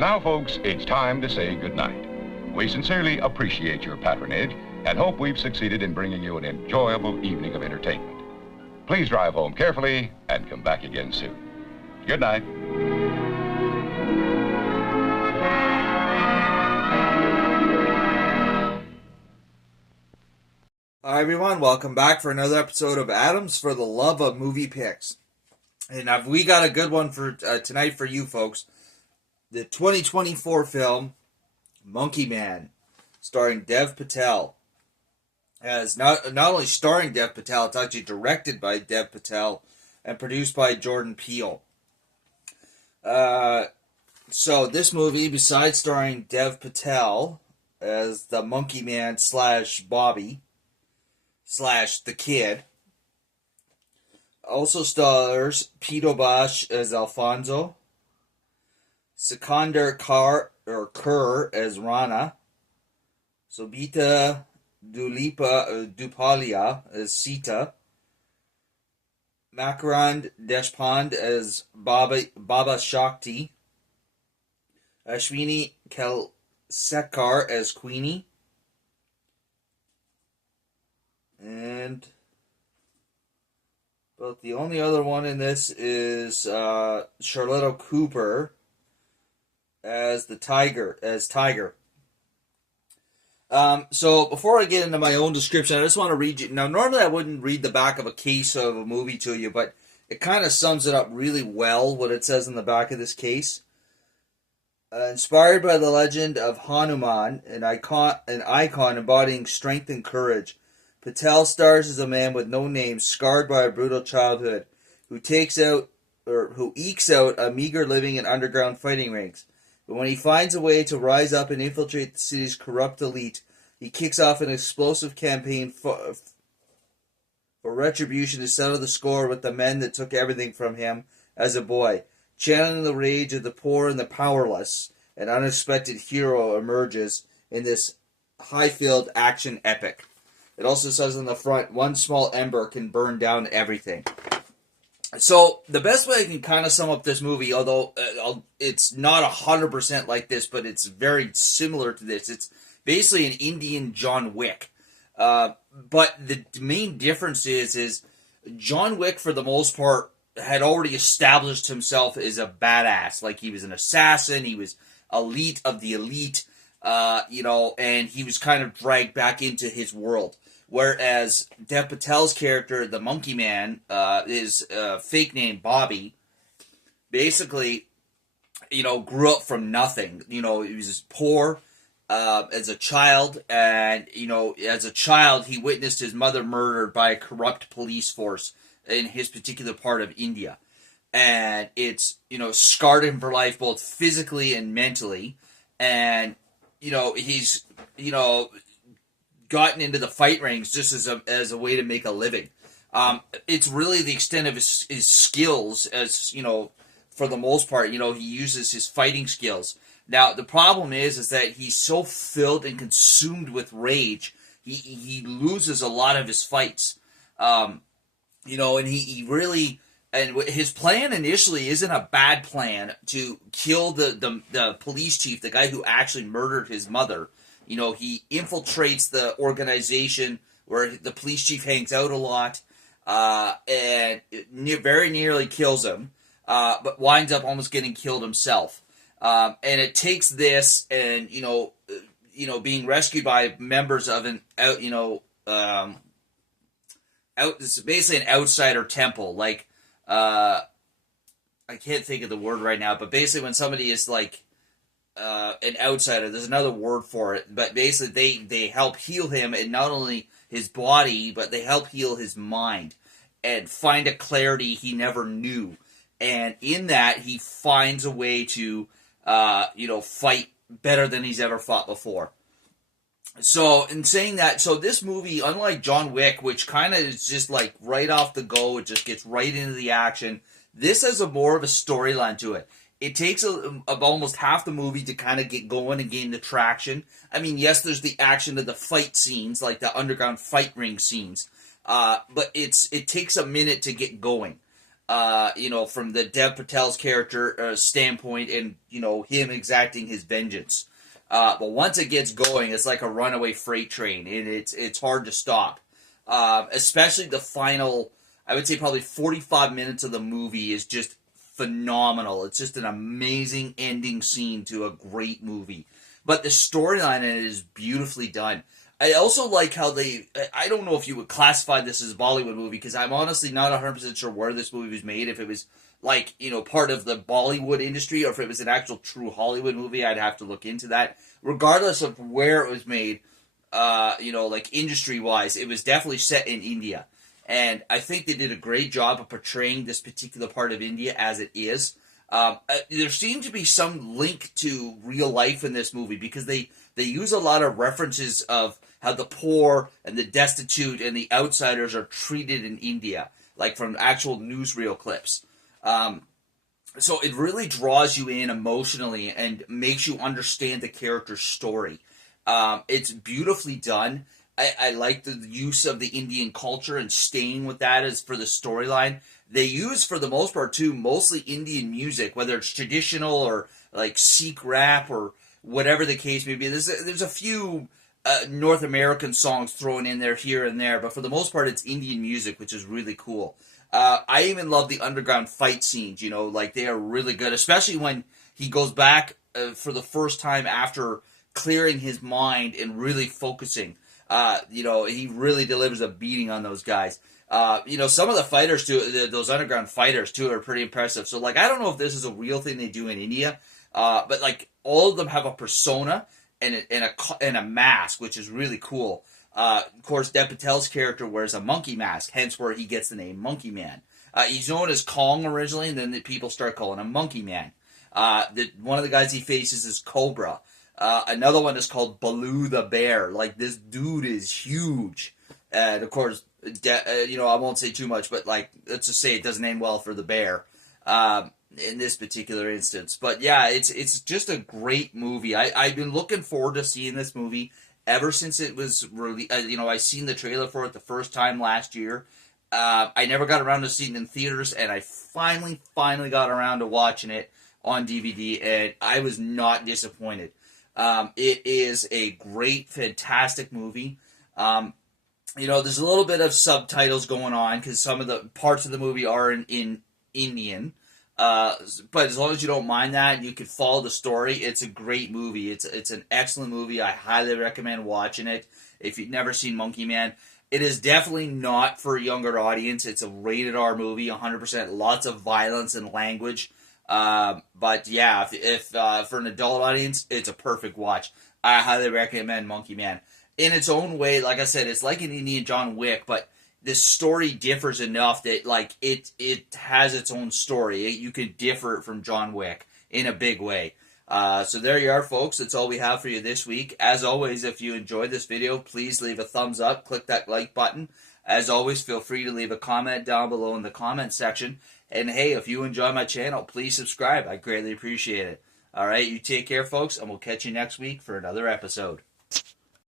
And now, folks, it's time to say goodnight. We sincerely appreciate your patronage and hope we've succeeded in bringing you an enjoyable evening of entertainment. Please drive home carefully and come back again soon. Good night. Hi everyone, welcome back for another episode of Adams for the Love of Movie Picks. And we got a good one for tonight for you folks. The 2024 film, Monkey Man, starring Dev Patel. As not only starring Dev Patel, it's actually directed by Dev Patel and produced by Jordan Peele. So this movie, besides starring Dev Patel as the Monkey Man / Bobby / the Kid, also stars Pito Bosch as Alfonso, Sikander Kher as Rana, Sobita Dupalia as Sita, Makarand Deshpande as Baba Shakti, Ashwini Kelsekar as Queenie, and but the only other one in this is Charlotte Cooper as Tiger. So before I get into my own description, I just want to read you. Now, normally I wouldn't read the back of a case of a movie to you, but it kind of sums it up really well, what it says in the back of this case. Inspired by the legend of Hanuman, an icon embodying strength and courage, Patel stars as a man with no name, scarred by a brutal childhood, who ekes out a meager living in underground fighting rinks. But when he finds a way to rise up and infiltrate the city's corrupt elite, he kicks off an explosive campaign for retribution to settle the score with the men that took everything from him as a boy. Channeling the rage of the poor and the powerless, an unexpected hero emerges in this high-filled action epic. It also says on the front, one small ember can burn down everything. So, the best way I can kind of sum up this movie, although it's not 100% like this, but it's very similar to this. It's basically an Indian John Wick. But the main difference is John Wick, for the most part, had already established himself as a badass. Like, he was an assassin, he was elite of the elite, and he was kind of dragged back into his world. Whereas Dev Patel's character, the Monkey Man, is fake name Bobby, basically, grew up from nothing. He was poor as a child, and, as a child, he witnessed his mother murdered by a corrupt police force in his particular part of India. And it's, scarred him for life, both physically and mentally. And, he's, gotten into the fight rings just as a way to make a living. It's really the extent of his skills, as, for the most part, he uses his fighting skills. Now, the problem is that he's so filled and consumed with rage, he loses a lot of his fights. And he really, and his plan initially isn't a bad plan to kill the police chief, the guy who actually murdered his mother. He infiltrates the organization where the police chief hangs out a lot, and very nearly kills him, but winds up almost getting killed himself. And it takes this and, being rescued by members of it's basically an outsider temple. Like, I can't think of the word right now, but basically when somebody is like, an outsider, there's another word for it, but basically they help heal him, and not only his body, but they help heal his mind and find a clarity he never knew. And in that, he finds a way to, fight better than he's ever fought before. So, in saying that, so this movie, unlike John Wick, which kind of is just like right off the go, it just gets right into the action, this has more of a storyline to it. It takes almost half the movie to kind of get going and gain the traction. I mean, yes, there's the action of the fight scenes, like the underground fight ring scenes, but it takes a minute to get going. from the Dev Patel's character standpoint, and him exacting his vengeance. But once it gets going, it's like a runaway freight train, and it's hard to stop. Especially the final, I would say probably 45 minutes of the movie is just phenomenal. It's just an amazing ending scene to a great movie. But the storyline in it is beautifully done. I also like how I don't know if you would classify this as a Bollywood movie, because I'm honestly not 100% sure where this movie was made, if it was part of the Bollywood industry, or if it was an actual true Hollywood movie. I'd have to look into that. Regardless of where it was made, industry-wise, it was definitely set in India. And I think they did a great job of portraying this particular part of India as it is. There seemed to be some link to real life in this movie, because they use a lot of references of how the poor and the destitute and the outsiders are treated in India, like from actual newsreel clips. So it really draws you in emotionally and makes you understand the character's story. It's beautifully done. I like the use of the Indian culture and staying with that as for the storyline. They use, for the most part, too, mostly Indian music, whether it's traditional or like Sikh rap or whatever the case may be. There's a few North American songs thrown in there here and there, but for the most part, it's Indian music, which is really cool. I even love the underground fight scenes. They are really good, especially when he goes back for the first time after clearing his mind and really focusing. He really delivers a beating on those guys. Some of the fighters too, those underground fighters too, are pretty impressive. So, I don't know if this is a real thing they do in India, but all of them have a persona and a mask, which is really cool. Of course, Dev Patel's character wears a monkey mask, hence where he gets the name Monkey Man. He's known as Kong originally, and then the people start calling him Monkey Man. One of the guys he faces is Cobra. Another one is called Baloo the Bear. This dude is huge. And of course, I won't say too much, but let's just say it doesn't end well for the bear in this particular instance. But yeah, it's just a great movie. I've been looking forward to seeing this movie ever since it was released. I seen the trailer for it the first time last year. I never got around to seeing it in theaters, and I finally got around to watching it on DVD, and I was not disappointed. It is a great, fantastic movie. There's a little bit of subtitles going on because some of the parts of the movie are in Indian. But as long as you don't mind that and you can follow the story, it's a great movie. It's an excellent movie. I highly recommend watching it if you've never seen Monkey Man. It is definitely not for a younger audience. It's a rated R movie, 100%. Lots of violence and language. But yeah, if for an adult audience, it's a perfect watch. I highly recommend Monkey Man. In its own way, like I said, it's like an Indian John Wick, but this story differs enough that it has its own story. You could differ from John Wick in a big way. So there you are, folks. That's all we have for you this week. As always, if you enjoyed this video, please leave a thumbs up. Click that like button. As always, feel free to leave a comment down below in the comment section. And hey, if you enjoy my channel, please subscribe. I greatly appreciate it. All right, you take care, folks, and we'll catch you next week for another episode.